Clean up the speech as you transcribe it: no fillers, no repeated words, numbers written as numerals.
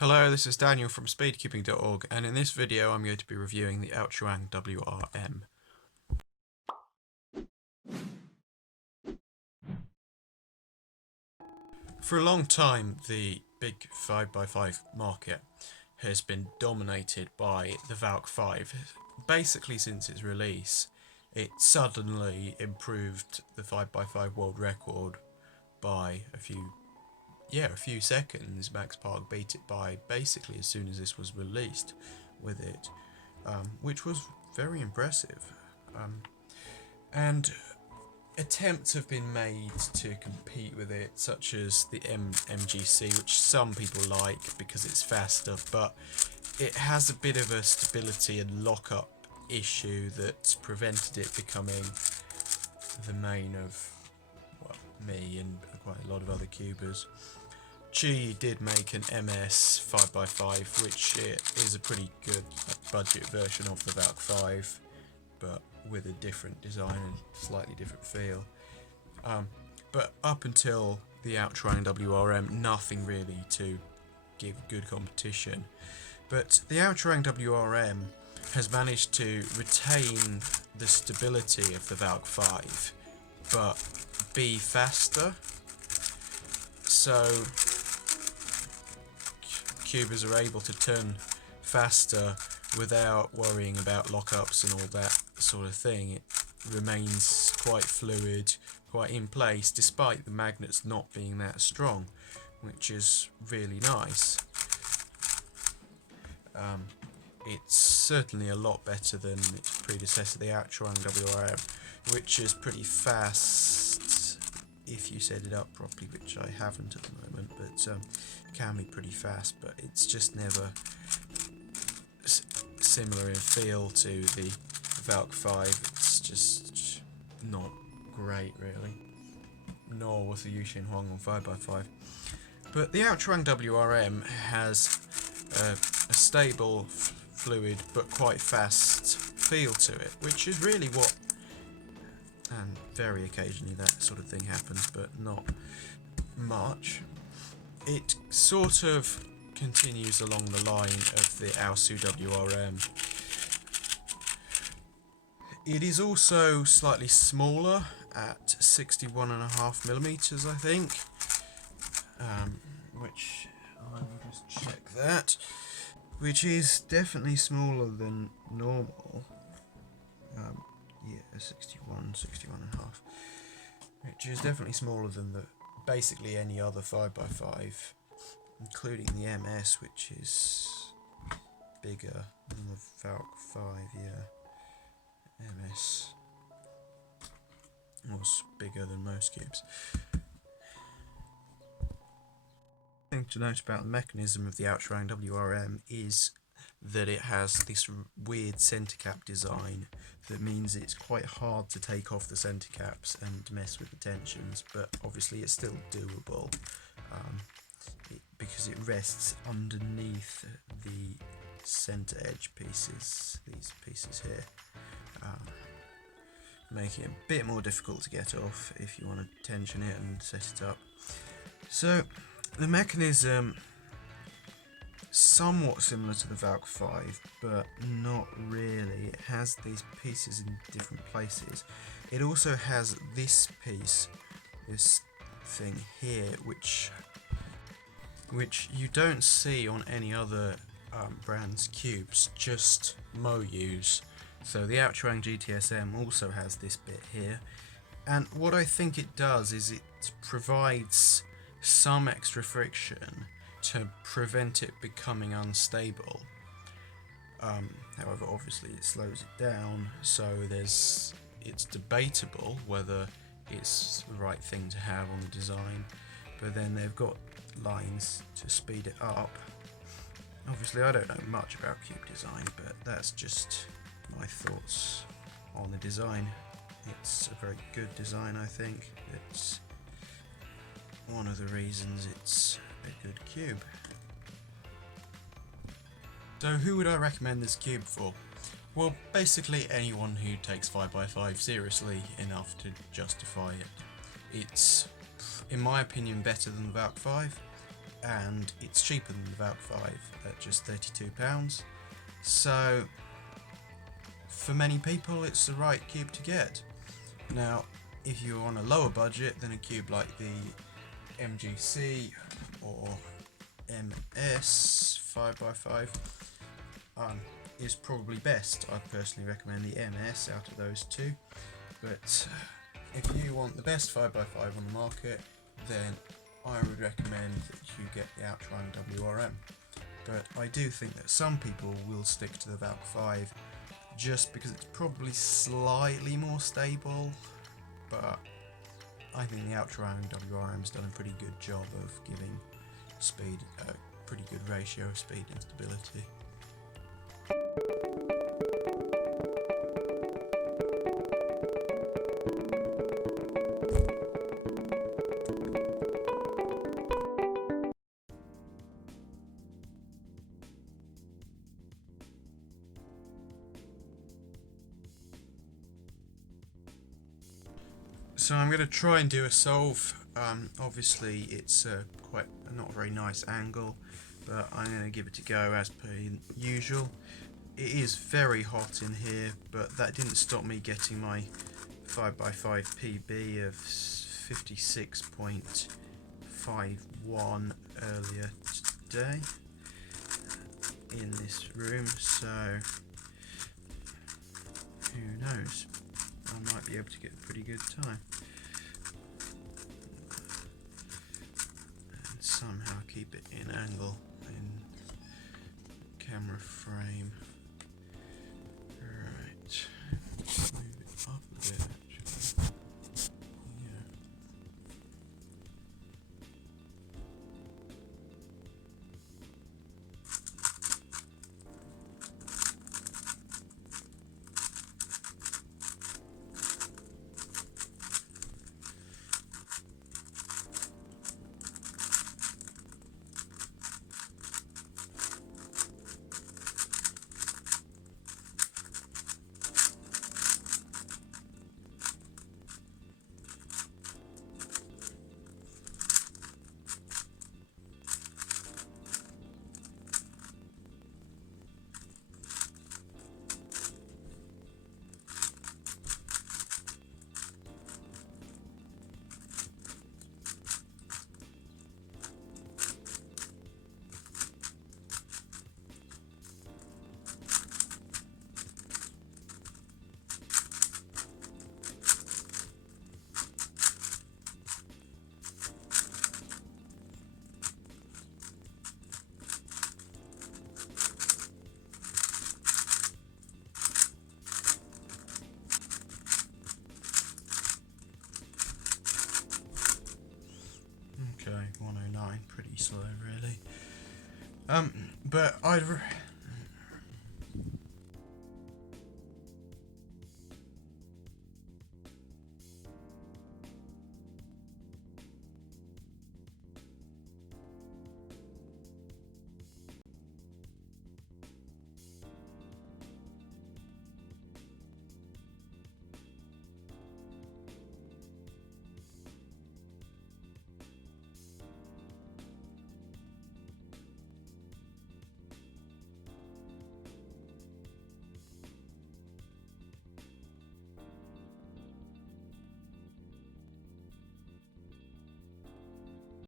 Hello, this is Daniel from speedcubing.org, and in this video I'm going to be reviewing the Aochuang WRM. For a long time, the big 5x5 market has been dominated by the Valk 5. Basically since its release, it suddenly improved the 5x5 world record by a few seconds. Max Park beat it by basically as soon as this was released with it, which was very impressive. And attempts have been made to compete with it, such as the MGC, which some people like because it's faster, but it has a bit of a stability and lockup issue that prevented it becoming the main of, well, me and quite a lot of other cubers. G did make an MS 5x5, which is a pretty good budget version of the Valk 5, but with a different design and slightly different feel. But up until the Aochuang WRM, nothing really to give good competition. But the Aochuang WRM has managed to retain the stability of the Valk 5, but be faster. So cubers are able to turn faster without worrying about lockups and all that sort of thing. It remains quite fluid, quite in place, despite the magnets not being that strong, which is really nice. It's certainly a lot better than its predecessor, the Aochuang WRM, which is pretty fast if you set it up properly, which I haven't at the moment, but can be pretty fast, but it's just never similar in feel to the Valk 5. It's just not great, really. Nor was the Yushin Huang on 5x5. But the Aochuang WRM has a stable, fluid, but quite fast feel to it, which is really what, and very occasionally that sort of thing happens, but not much. It sort of continues along the line of the Aosu WRM. It is also slightly smaller at 61.5mm, I think, which I will just check that, which is definitely smaller than normal. Yeah, 61.5, which is definitely smaller than basically any other 5x5, including the MS, which is bigger than the Valk 5, yeah. MS was bigger than most cubes. The thing to note about the mechanism of the Aochuang WRM is that it has this weird centre cap design that means it's quite hard to take off the centre caps and mess with the tensions, but obviously it's still doable because it rests underneath the centre edge pieces, these pieces here, making it a bit more difficult to get off if you want to tension it and set it up. So the mechanism, somewhat similar to the Valk 5, but not really. It has these pieces in different places. It also has this piece, this thing here, which you don't see on any other brand's cubes, just MoYu's. So the Aochuang GTSM also has this bit here, and what I think it does is it provides some extra friction to prevent it becoming unstable. However, obviously it slows it down, so it's debatable whether it's the right thing to have on the design, but then they've got lines to speed it up. Obviously I don't know much about cube design, but that's just my thoughts on the design. It's a very good design, I think. It's one of the reasons it's a good cube. So who would I recommend this cube for? Well, basically anyone who takes 5x5 seriously enough to justify it. It's, in my opinion, better than the Valk 5. and it's cheaper than the Valk 5 at just £32. So for many people it's the right cube to get. Now if you're on a lower budget, then a cube like the MGC or MS 5x5 is probably best. I personally recommend the MS out of those two, but if you want the best 5x5 on the market, then I would recommend that you get the Aochuang WRM. But I do think that some people will stick to the Valk 5 just because it's probably slightly more stable, but I think the Aochuang WRM's done a pretty good job of giving speed a pretty good ratio of speed and stability. So I'm going to try and do a solve. Obviously it's quite not a very nice angle, but I'm going to give it a go as per usual. It is very hot in here, but that didn't stop me getting my 5x5 PB of 56.51 earlier today in this room, so who knows, I might be able to get a pretty good time and somehow keep it in angle in camera frame. Right, move it up a bit actually. Yeah. Okay, 109, pretty slow really. But